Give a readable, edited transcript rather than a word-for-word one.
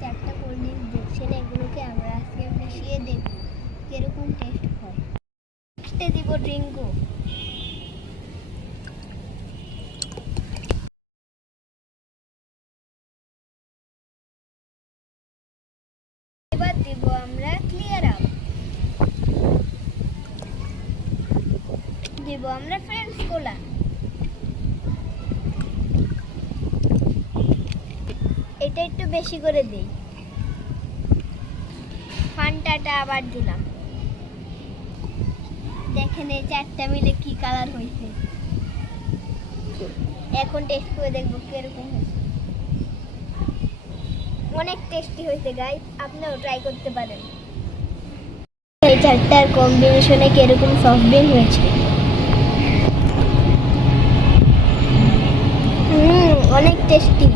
চারটা cold drinks দেখছেন, এগুলোকে আমরা আজকে মিশিয়ে দেখব কিরকম টেস্ট হয়। ফার্স্টে দিব ড্রিঙ্কো। এবার দিব আমরা ক্লিয়ার আপ, দিব আমরা ফ্রেন্ডস কোলা, এটা একটু বেশি করে দেই। ফান্টাটা আবার দিলাম। দেখেন এই চারটা মিলে কি কালার হয়েছে। এখন টেস্ট করে দেখবো কিরকম হয়েছে। অনেক টেস্টি হয়েছে গাইস, আপনারাও ট্রাই করতে পারেন। এই চারটার কম্বিনেশনে কিরকম সফট ড্রিঙ্ক হয়েছে। অনেক টেস্টি।